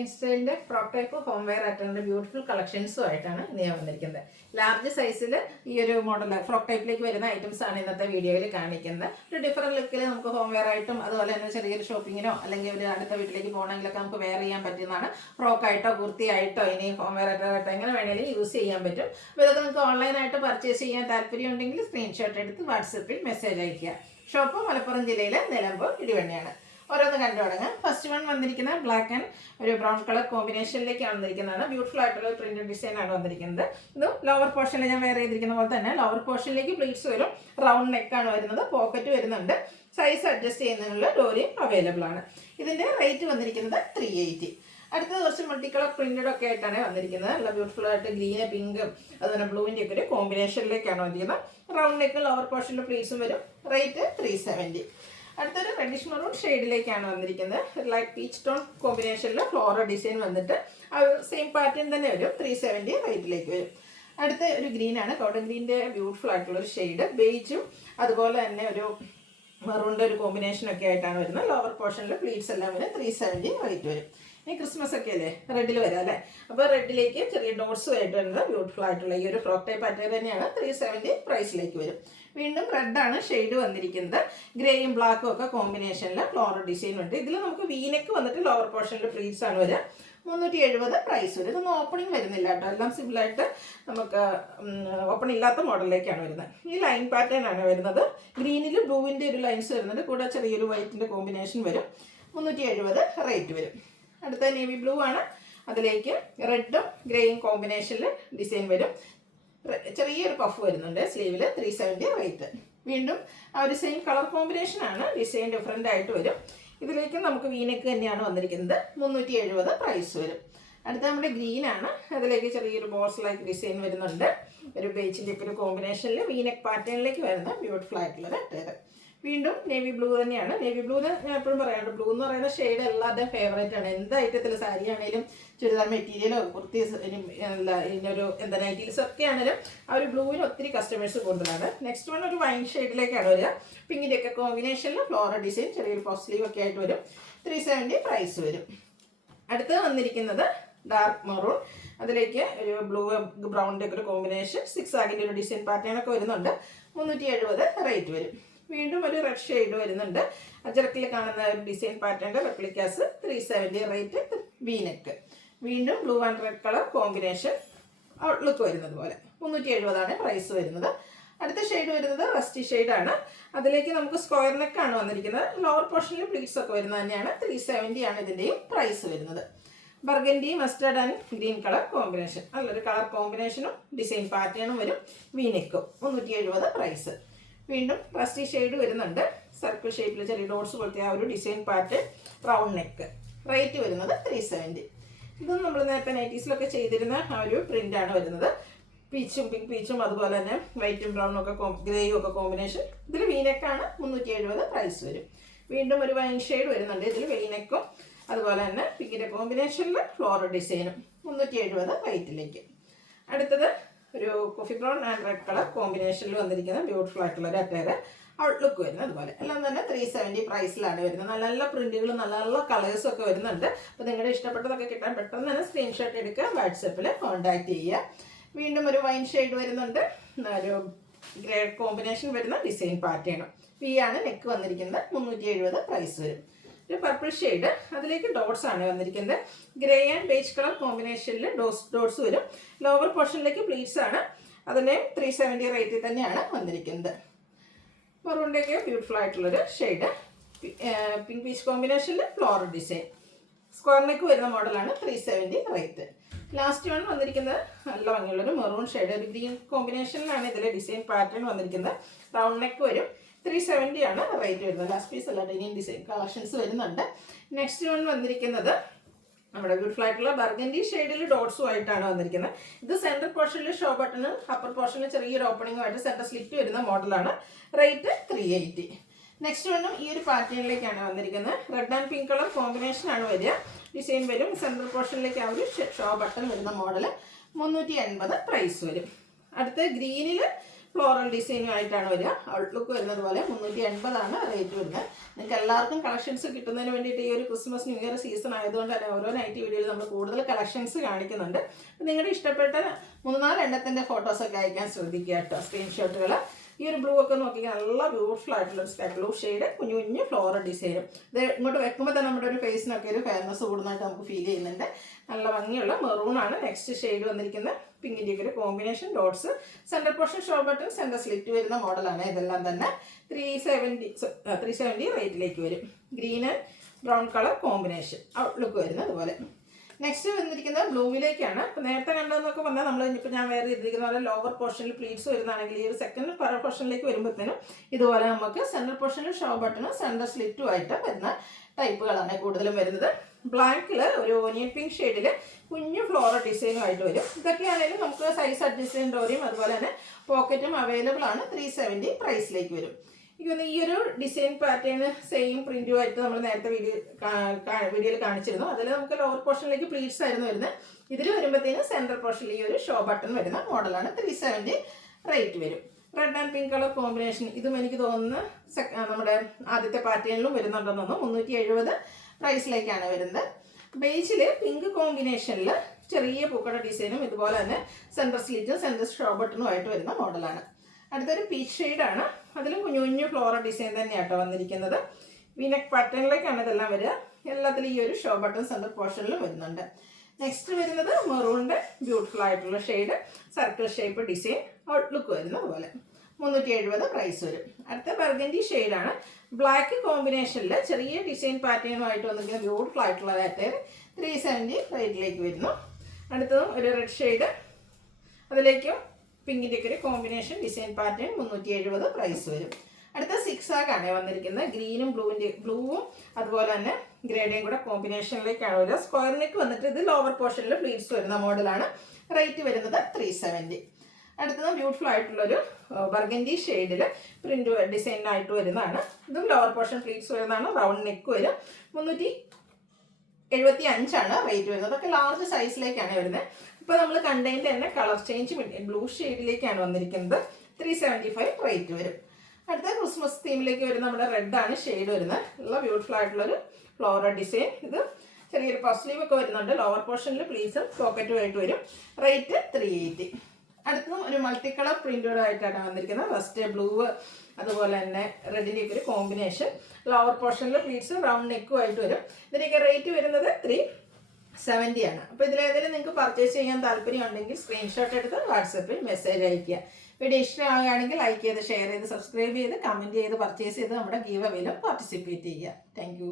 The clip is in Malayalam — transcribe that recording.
ഇൻസ്റ്റൈലിൻ്റെ ഫ്രോക്ക് ടൈപ്പ് ഹോം വെയർ ആയിട്ടുള്ള ബ്യൂട്ടിഫുൾ കളക്ഷൻസും ആയിട്ടാണ് ഇന്ന് ഞാൻ വന്നിരിക്കുന്നത്. ലാർജ് സൈസിൽ ഈ ഒരു മോഡൽ ഫ്രോക്ക് ടൈപ്പിലേക്ക് വരുന്ന ഐറ്റംസ് ആണ് ഇന്നത്തെ വീഡിയോയിൽ കാണിക്കുന്നത്. ഒരു ഡിഫറൻറ്റ് ലുക്കിൽ നമുക്ക് ഹോം വെയർ ആയിട്ടും അതുപോലെ തന്നെ ചെറിയൊരു ഷോപ്പിങ്ങിനോ അല്ലെങ്കിൽ ഒരു അടുത്ത വീട്ടിലേക്ക് പോകണമെങ്കിലൊക്കെ നമുക്ക് വെയർ ചെയ്യാൻ പറ്റുന്നതാണ്. ഫ്രോക്കായിട്ടോ കുർത്തിയായിട്ടോ ഇനി ഹോം വെയർ ആയിട്ടോ എങ്ങനെ വേണമെങ്കിലും യൂസ് ചെയ്യാൻ പറ്റും. അപ്പോൾ ഇതൊക്കെ നിങ്ങൾക്ക് ഓൺലൈനായിട്ട് പർച്ചേസ് ചെയ്യാൻ താല്പര്യം ഉണ്ടെങ്കിൽ സ്ക്രീൻഷോട്ട് എടുത്ത് വാട്സപ്പിൽ മെസ്സേജ് അയയ്ക്കുക. ഷോപ്പ് മലപ്പുറം ജില്ലയിലെ നിലമ്പൂർ ഇടിവണ്ണിയാണ്. ഓരോന്ന് കണ്ടു തുടങ്ങാം. ഫസ്റ്റ് വൺ വന്നിരിക്കുന്ന ബ്ലാക്ക് ആൻഡ് ഒരു ബ്രൗൺ കളർ കോമ്പിനേഷനിലേക്കാണ് വന്നിരിക്കുന്നതാണ്. ബ്യൂട്ടിഫുൾ ആയിട്ടുള്ള പ്രിന്റഡ് ഡിസൈൻ ആണ് വന്നിരിക്കുന്നത്. ഇത് ലോവർ പോർഷനിൽ ഞാൻ വേറെ ചെയ്തിരിക്കുന്ന പോലെ തന്നെ ലോവർ പോർഷനിലേക്ക് പ്ലീറ്റ്സ് വരും. റൗണ്ട് നെക്കാണ് വരുന്നത്. പോക്കറ്റ് വരുന്നുണ്ട്. സൈസ് അഡ്ജസ്റ്റ് ചെയ്യുന്നതിനുള്ള ഡോറിയും അവൈലബിൾ ആണ്. ഇതിന്റെ റേറ്റ് വന്നിരിക്കുന്നത് 380. അടുത്തത് കുറച്ച് മൾട്ടി കളർ പ്രിന്റഡ് ഒക്കെ ആയിട്ടാണ് വന്നിരിക്കുന്നത്. നല്ല ബ്യൂട്ടിഫുൾ ആയിട്ട് ഗ്രീന് പിങ്കും അതുപോലെ ബ്ലൂവിൻ്റെ ഒക്കെ ഒരു കോമ്പിനേഷനിലേക്കാണ് വന്നിരിക്കുന്നത്. റൗണ്ട് നെക്കും ലോവർ പോർഷനിൽ പ്ലീറ്റ്സും വരും. റേറ്റ് 370. അടുത്തൊരു റെഡിഷ് മെറൂൺ ഷെയ്ഡിലേക്കാണ് വന്നിരിക്കുന്നത്. ലൈറ്റ് പീച്ച് ടോൺ കോമ്പിനേഷനിൽ ഫ്ലോറൽ ഡിസൈൻ വന്നിട്ട് ആ സെയിം പാറ്റേൺ തന്നെ വരും. 370 റേറ്റിലേക്ക് വരും. അടുത്ത ഒരു ഗ്രീനാണ്. കോട്ടൺ ഗ്രീൻ്റെ ബ്യൂട്ടിഫുൾ ആയിട്ടുള്ള ഒരു ഷെയ്ഡ്. ബേജും അതുപോലെ തന്നെ ഒരു മെറൂണിൻ്റെ ഒരു കോമ്പിനേഷനൊക്കെ ആയിട്ടാണ് വരുന്നത്. ലോവർ പോർഷനിൽ പ്ലീറ്റ്സ് എല്ലാം വരും. 370 റേറ്റ് വരും. ഇനി ക്രിസ്മസ് ഒക്കെ അല്ലേ, റെഡിൽ വരാം അല്ലേ. അപ്പോൾ റെഡിലേക്ക് ചെറിയ ഡോട്ട്സും ആയിട്ട് വരുന്നത് ബ്യൂട്ടിഫുൾ ആയിട്ടുള്ള ഈ ഒരു ഫ്രോക്ക് ടൈപ്പ് പാറ്റേൺ തന്നെയാണ്. 370 പ്രൈസിലേക്ക് വരും. വീണ്ടും റെഡാണ് ഷെയ്ഡ് വന്നിരിക്കുന്നത്. ഗ്രേയും ബ്ലാക്കും ഒക്കെ കോമ്പിനേഷനിൽ ഫ്ലോറൽ ഡിസൈൻ ഉണ്ട്. ഇതിൽ നമുക്ക് വീനെക്ക് വന്നിട്ട് ലോവർ പോർഷനിൽ പ്ലീറ്റ്സ് ആണ് വരിക. 370 പ്രൈസ് വരും. ഇതൊന്നും ഓപ്പണിംഗ് വരുന്നില്ല കേട്ടോ. എല്ലാം സിമ്പിളായിട്ട് നമുക്ക് ഓപ്പൺ ഇല്ലാത്ത മോഡലിലേക്കാണ് വരുന്നത്. ഈ ലൈൻ പാറ്റേൺ ആണ് വരുന്നത്. ഗ്രീനിൽ ബ്ലൂവിൻ്റെ ഒരു ലൈൻസ് വരുന്നുണ്ട്. കൂടെ ചെറിയൊരു വൈറ്റിൻ്റെ കോമ്പിനേഷൻ വരും. 370 റേറ്റ് വരും. അടുത്ത നേവി ബ്ലൂ ആണ്. അതിലേക്ക് റെഡും ഗ്രേയും കോമ്പിനേഷനിൽ ഡിസൈൻ വരും. ചെറിയൊരു പഫ് വരുന്നുണ്ട് സ്ലീവിൽ. 370 റേറ്റ്. വീണ്ടും ആ ഒരു സെയിം കളർ കോമ്പിനേഷൻ ആണ്. ഡിസൈൻ ഡിഫറെൻ്റ് ആയിട്ട് വരും. ഇതിലേക്ക് നമുക്ക് വീനെക്ക് തന്നെയാണ് വന്നിരിക്കുന്നത്. 370 പ്രൈസ് വരും. അടുത്ത നമ്മുടെ ഗ്രീൻ ആണ്. അതിലേക്ക് ചെറിയൊരു ബോർസ് ലൈക്ക് ഡിസൈൻ വരുന്നുണ്ട്. ഒരു ബേച്ചിൻ്റെ ഒരു കോമ്പിനേഷനിൽ വീനെക്ക് പാറ്റേണിലേക്ക് വരുന്ന ബ്യൂട്ടിഫുൾ ആയിട്ടുള്ളൊരു അറ്റേത്. വീണ്ടും നേവി ബ്ലൂ തന്നെയാണ്. നേവി ബ്ലൂന്ന് ഞാൻ എപ്പോഴും പറയാറുണ്ട്, ബ്ലൂ എന്ന് പറയുന്ന ഷെയ്ഡ് എല്ലാവരുടെയും ഫേവറേറ്റ് ആണ്. എന്ത് ഐറ്റത്തിൽ സാരി ആണെങ്കിലും ചുരിദാർ മെറ്റീരിയലോ കുർത്തീസ് ഇതിനൊരു നൈറ്റീൽസ് ഒക്കെ ആണെങ്കിലും ആ ഒരു ബ്ലൂവിന് ഒത്തിരി കസ്റ്റമേഴ്സ് കൂടുതലാണ്. നെക്സ്റ്റ് വൺ ഒരു വൈൻ ഷെയ്ഡിലേക്കാണ് വരിക. പിങ്കിൻ്റെ ഒക്കെ കോമ്പിനേഷനിൽ ഫ്ലോറൽ ഡിസൈൻ ചെറിയൊരു പഫ് സ്ലീവ് ഒക്കെ ആയിട്ട് വരും. 370 പ്രൈസ് വരും. അടുത്തത് വന്നിരിക്കുന്നത് ഡാർക്ക് മെറൂൺ. അതിലേക്ക് ഒരു ബ്ലൂ ബ്രൗണിൻ്റെ ഒക്കെ ഒരു കോമ്പിനേഷൻ 6 ആഗിൻ്റെ ഒരു ഡിസൈൻ പാറ്റേൺ ഒക്കെ വരുന്നുണ്ട്. 370 റേറ്റ് വരും. വീണ്ടും ഒരു റെഡ് ഷെയ്ഡ് വരുന്നുണ്ട്. അജറക്കിൽ കാണുന്ന ഒരു ഡിസൈൻ പാറ്റേണിൻ്റെ റെപ്ലിക്കാസ്. 370 റേറ്റ്. വീനെക്ക്. വീണ്ടും blue and red colour combination outlook വരുന്നത് പോലെ. 370 പ്രൈസ് വരുന്നത്. അടുത്ത ഷെയ്ഡ് വരുന്നത് റസ്റ്റി ഷെയ്ഡാണ്. അതിലേക്ക് നമുക്ക് സ്ക്വയർ നെക്കാണ് വന്നിരിക്കുന്നത്. ലോവർ പോർഷനിൽ പ്ലീറ്റ്സ് ഒക്കെ വരുന്നത് തന്നെയാണ്. 370 ആണ് ഇതിൻ്റെയും പ്രൈസ് വരുന്നത്. Burgundy mustard and green colour combination. നല്ലൊരു കളർ കോമ്പിനേഷനും ഡിസൈൻ പാറ്റേണും വരും. വീനെക്കും. 370 പ്രൈസ്. വീണ്ടും റസ്റ്റി ഷെയ്ഡ് വരുന്നുണ്ട്. സർക്കിൾ ഷേപ്പിൽ ചെറിയ ഡോട്ട്സ് പോലത്തെ ആ ഒരു design pattern. Round neck. Rate വരുന്നത് 370. ഇതൊന്നും നമ്മൾ നേരത്തെ നൈറ്റീസിലൊക്കെ ചെയ്തിരുന്ന ആ ഒരു പ്രിൻ്റാണ് വരുന്നത്. പീച്ചും പിങ്ക് പീച്ചും അതുപോലെ തന്നെ വൈറ്റും ബ്രൗണും ഒക്കെ ഗ്രേയും ഒക്കെ കോമ്പിനേഷൻ. ഇതിൽ വീനെക്കാണ്. 370 പ്രൈസ് വരും. വീണ്ടും ഒരു വൈൻ ഷെയ്ഡ് വരുന്നുണ്ട്. ഇതിൽ വീനെക്കും അതുപോലെ തന്നെ പിങ്കിൻ്റെ കോമ്പിനേഷനിൽ ഫ്ലോറൽ ഡിസൈനും. 370 റേറ്റിലേക്ക്. അടുത്തത് ഒരു coffee brown and red colour കോമ്പിനേഷനിൽ വന്നിരിക്കുന്ന ബ്യൂട്ടിഫുൾ ആയിട്ടുള്ള ഒരു അറ്റയർ ഔട്ട്ലുക്ക് വരുന്നത്. അതുപോലെ എല്ലാം തന്നെ 370 പ്രൈസിലാണ് വരുന്നത്. നല്ല നല്ല പ്രിന്റുകളും നല്ല നല്ല കളേഴ്സും ഒക്കെ വരുന്നുണ്ട്. അപ്പോൾ നിങ്ങളുടെ ഇഷ്ടപ്പെട്ടതൊക്കെ കിട്ടാൻ പെട്ടെന്ന് തന്നെ സ്ക്രീൻഷോട്ട് എടുക്കുക. വാട്സപ്പിൽ കോൺടാക്ട് ചെയ്യുക. വീണ്ടും ഒരു വൈൻ ഷെയ്ഡ് വരുന്നുണ്ട്. ഒരു ഗ്രേ കോമ്പിനേഷൻ വരുന്ന ഡിസൈൻ പാറ്റേണും. വി ആണ് നെക്ക് വന്നിരിക്കുന്നത്. 370 പ്രൈസ് വരും. ഒരു പർപ്പിൾ ഷെയ്ഡ്. അതിലേക്ക് ഡോട്ട്സ് ആണ് വന്നിരിക്കുന്നത്. ഗ്രേ ആൻഡ് ബേജ് കളർ കോമ്പിനേഷനിൽ ഡോട്ട്സ് വരും. ലോവർ പോർഷനിലേക്ക് പ്ലീറ്റ്സ് ആണ്. അതിന് 370 റേറ്റിൽ തന്നെയാണ് വന്നിരിക്കുന്നത്. മെറൂണിൻ്റെയൊക്കെ ബ്യൂട്ടിഫുൾ ആയിട്ടുള്ളൊരു ഷെയ്ഡ്. പിങ്ക് പീച്ച് കോമ്പിനേഷനിൽ ഫ്ലോറൽ ഡിസൈൻ. സ്ക്വയർ നെക്ക് വരുന്ന മോഡലാണ്. 370 റേറ്റ്. ലാസ്റ്റ് വൺ വന്നിരിക്കുന്നത് നല്ല ഭംഗിയുള്ളൊരു മെറൂൺ ഷെയ്ഡ്. ഒരു ഗ്രീൻ കോമ്പിനേഷനിലാണ് ഇതിലെ ഡിസൈൻ പാറ്റേൺ വന്നിരിക്കുന്നത്. റൗണ്ട് നെക്ക് വരും. 370 ആണ് റേറ്റ് വരുന്നത്. ലാസ്റ്റ് പീസ് അല്ലാണ്ട് ഇനിയും ഡിസൈൻ കളക്ഷൻസ് വരുന്നുണ്ട്. നെക്സ്റ്റ് വൺ വന്നിരിക്കുന്നത് നമ്മുടെ ബ്യൂട്ടിഫുൾ ആയിട്ടുള്ള ബർഗൻഡി ഷെയ്ഡിൽ ഡോട്ട്സും ആയിട്ടാണ് വന്നിരിക്കുന്നത്. ഇത് സെൻറ്റർ പോർഷനിൽ ഷോ ബട്ടണും അപ്പർ പോർഷനിൽ ചെറിയൊരു ഓപ്പണിംഗുമായിട്ട് സെൻറ്റർ സ്ലിറ്റ് വരുന്ന മോഡലാണ്. റേറ്റ് 380. നെക്സ്റ്റ് വണ്ണും ഈ ഒരു പാറ്റേണിലേക്കാണ് വന്നിരിക്കുന്നത്. റെഡ് ആൻഡ് പിങ്ക് കളർ കോമ്പിനേഷനാണ് വരിക. ഡിസൈൻ വരും. സെൻട്രൽ പോർഷനിലേക്ക് ആ ഒരു ഷോ ബട്ടൺ വരുന്ന മോഡൽ. 380 പ്രൈസ് വരും. അടുത്ത ഗ്രീനിൽ ഫ്ലോറൽ ഡിസൈനുമായിട്ടാണ് വരിക. ഔട്ട്ലുക്ക് വരുന്നത് പോലെ 380 റേറ്റ് വരുന്നത്. നിങ്ങൾക്ക് എല്ലാവർക്കും കളക്ഷൻസ് കിട്ടുന്നതിന് വേണ്ടിയിട്ട് ഈ ഒരു ക്രിസ്മസ് ന്യൂ ഇയർ സീസൺ ആയതുകൊണ്ട് തന്നെ ഓരോ നൈറ്റി വീഡിയോയിൽ നമ്മൾ കൂടുതൽ കളക്ഷൻസ് കാണിക്കുന്നുണ്ട്. നിങ്ങളുടെ ഇഷ്ടപ്പെട്ട 3-4 എണ്ണത്തിൻ്റെ ഫോട്ടോസൊക്കെ അയക്കാൻ ശ്രദ്ധിക്കുക കേട്ടോ, സ്ക്രീൻഷോട്ടുകൾ. ഈ ഒരു ബ്ലൂ ഒക്കെ നോക്കിയാൽ നല്ല ബ്യൂട്ടിഫുൾ ആയിട്ടുള്ള സ്കൈ ബ്ലൂ ഷെയ്ഡ്, കുഞ്ഞു കുഞ്ഞു ഫ്ലോറൽ ഡിസൈനും. ഇത് ഇങ്ങോട്ട് വെക്കുമ്പോൾ തന്നെ നമ്മുടെ ഒരു ഫേസിനൊക്കെ ഒരു ഫെയർനെസ് കൂടുന്നതായിട്ട് നമുക്ക് ഫീൽ ചെയ്യുന്നുണ്ട്. നല്ല ഭംഗിയുള്ള മെറൂണാണ് നെക്സ്റ്റ് ഷെയ്ഡ് വന്നിരിക്കുന്നത്. പിങ്കിൻ്റെ ഒരു combination dots, centre portion show button, centre slit വരുന്ന മോഡലാണ്. ഇതെല്ലാം തന്നെ 370 റേറ്റിലേക്ക് വരും. Green and brown colour combination outlook വരുന്നത് അതുപോലെ. നെക്സ്റ്റ് വന്നിരിക്കുന്നത് ബ്ലൂവിലേക്കാണ്. അപ്പോൾ നേരത്തെ കണ്ടതെന്നൊക്കെ പറഞ്ഞാൽ നമ്മൾ ഇപ്പോൾ ഞാൻ വേറെ ഇരിക്കുന്ന പോലെ ലോവർ പോർഷനിൽ പ്ലീറ്റ്സ് വരുന്നതാണെങ്കിൽ ഈ ഒരു സെക്കൻഡ് പോർഷനിലേക്ക് വരുമ്പോഴത്തേനും ഇതുപോലെ നമുക്ക് സെൻറ്റർ പോർഷനിൽ ഷോ ബട്ടണും സെൻറ്റർ സ്ലിറ്റും ആയിട്ട് വരുന്ന ടൈപ്പുകളാണ് കൂടുതലും വരുന്നത്. ബ്ലാക്കിൽ ഒരു ഓനിയൻ പിങ്ക് ഷെയ്ഡിൽ കുഞ്ഞു ഫ്ലോറൽ ഡിസൈനുമായിട്ട് വരും. ഇതൊക്കെയാണെങ്കിലും നമുക്ക് സൈസ് അഡ്ജസ്റ്റ് ചെയ്യേണ്ടവരെയും അതുപോലെ തന്നെ പോക്കറ്റും അവൈലബിൾ ആണ്. 370 പ്രൈസിലേക്ക് വരും. എനിക്ക് ഈ ഒരു ഡിസൈൻ പാറ്റേൺ സെയിം പ്രിന്റുമായിട്ട് നമ്മൾ നേരത്തെ വീഡിയോയിൽ കാണിച്ചിരുന്നു. അതിൽ നമുക്ക് ലോവർ പോർഷനിലേക്ക് പ്ലീറ്റ്സ് ആയിരുന്നു വരുന്നത്. ഇതിൽ വരുമ്പോഴത്തേനും സെൻട്രൽ പോർഷനിൽ ഈ ഒരു ഷോ ബട്ടൺ വരുന്ന മോഡലാണ്. 370 റേറ്റ് വരും. Red and pink colour combination, ഇതും എനിക്ക് തോന്നുന്നു നമ്മുടെ ആദ്യത്തെ പാറ്റേണിലും വരുന്നുണ്ടെന്ന് തോന്നുന്നു. 370 പ്രൈസിലേക്കാണ് വരുന്നത്. ബേസിൽ പിങ്ക് കോമ്പിനേഷനിൽ ചെറിയ പൂക്കട ഡിസൈനും ഇതുപോലെ തന്നെ സെൻറ്റർ സ്ലിറ്റും സെൻറ്റർ ഷോ ബട്ടണും ആയിട്ട് വരുന്ന മോഡലാണ്. അടുത്തൊരു പീച്ച് ഷെയ്ഡാണ്. അതിലും കുഞ്ഞു കുഞ്ഞു ഫ്ലോറൽ ഡിസൈൻ തന്നെയാട്ടോ വന്നിരിക്കുന്നത്. വിനെക്ക് പാറ്റേണിലേക്കാണ് ഇതെല്ലാം വരിക. എല്ലാത്തിലും ഈ ഒരു ഷോ ബട്ടൺ സെൻറ്റർ പോർഷനിലും വരുന്നുണ്ട്. നെക്സ്റ്റ് വരുന്നത് മെറൂണിൻ്റെ ബ്യൂട്ടിഫുൾ ആയിട്ടുള്ള shade, circle shape design, outlook വരുന്നത് അതുപോലെ. 370 പ്രൈസ് വരും. അടുത്ത ബർഗൻഡി ഷെയ്ഡാണ്. ബ്ലാക്ക് കോമ്പിനേഷനിൽ ചെറിയ ഡിസൈൻ പാറ്റേണുമായിട്ട് വന്നിരിക്കുന്ന ബ്യൂട്ടിഫുൾ ആയിട്ടുള്ള പാറ്റേൺ 370 റേറ്റിലേക്ക് വരുന്നു. അടുത്തതും ഒരു റെഡ് ഷെയ്ഡ്, അതിലേക്കും പിങ്കിൻ്റെ ഒക്കെ ഒരു കോമ്പിനേഷൻ ഡിസൈൻ പാറ്റേൺ 370 പ്രൈസ് വരും. അടുത്ത 6 ആണ് വന്നിരിക്കുന്നത്. ഗ്രീനും ബ്ലൂവും അതുപോലെ തന്നെ ഗ്രേഡയും കൂടെ കോമ്പിനേഷനിലേക്കാണ് വരിക. സ്ക്വയർ നെക്ക് വന്നിട്ട് ഇത് ലോവർ പോർഷനിൽ പ്ലീറ്റ്സ് വരുന്ന മോഡലാണ്. റേറ്റ് വരുന്നത് 370. അടുത്തത് ബ്യൂട്ടിഫുൾ ആയിട്ടുള്ളൊരു ബർഗൻഡി ഷെയ്ഡിൽ പ്രിന്റ് ഡിസൈനായിട്ട് വരുന്നതാണ്. ഇതും ലോവർ പോർഷൻ പ്ലീറ്റ്സ് വരുന്നതാണ്. റൗണ്ട് നെക്ക് വരും. 375 റേറ്റ് വരുന്നത്. അതൊക്കെ ലാർജ് സൈസിലേക്കാണ് വരുന്നത്. ഇപ്പോൾ നമ്മൾ കണ്ടതിൻ്റെ തന്നെ കളർ ചേഞ്ച് ബ്ലൂ ഷെയ്ഡിലേക്കാണ് വന്നിരിക്കുന്നത്. 375 റേറ്റ് വരും. അടുത്ത ക്രിസ്മസ് തീമിലേക്ക് വരുന്ന നമ്മുടെ റെഡാണ് ഷെയ്ഡ് വരുന്നത്. നല്ല ബ്യൂട്ടിഫുൾ ആയിട്ടുള്ളൊരു ഫ്ലോറൽ ഡിസൈൻ. ഇത് ചെറിയൊരു പഫ് സ്ലീവ് ഒക്കെ വരുന്നുണ്ട്. ലോവർ പോർഷനിൽ പ്ലീസും പോക്കറ്റും ആയിട്ട് വരും. റേറ്റ് 380. അടുത്തതും ഒരു മൾട്ടി കളർ പ്രിന്റഡായിട്ടാണ് വന്നിരിക്കുന്നത്. ഫസ്റ്റ് ബ്ലൂ അതുപോലെ തന്നെ റെഡിൻ്റെ ഒക്കെ ഒരു കോമ്പിനേഷൻ. ലോവർ പോർഷനിൽ പ്ലീറ്റ്സ് റൗണ്ട് നെക്കും ആയിട്ട് വരും. ഇതിൻ്റെയൊക്കെ റേറ്റ് വരുന്നത് 370 ആണ്. അപ്പോൾ ഇതിലേതെങ്കിലും നിങ്ങൾക്ക് പർച്ചേസ് ചെയ്യാൻ താല്പര്യം ഉണ്ടെങ്കിൽ സ്ക്രീൻഷോട്ട് എടുത്ത് വാട്സപ്പിൽ മെസ്സേജ് അയയ്ക്കുക. വീഡിയോ ഇഷ്ടമാവുകയാണെങ്കിൽ ലൈക്ക് ചെയ്ത് ഷെയർ ചെയ്ത് സബ്സ്ക്രൈബ് ചെയ്ത് കമൻറ്റ് ചെയ്ത് പർച്ചേസ് ചെയ്ത് നമ്മുടെ ഗീവ് അവേയിലും പാർട്ടിസിപ്പേറ്റ് ചെയ്യുക. താങ്ക്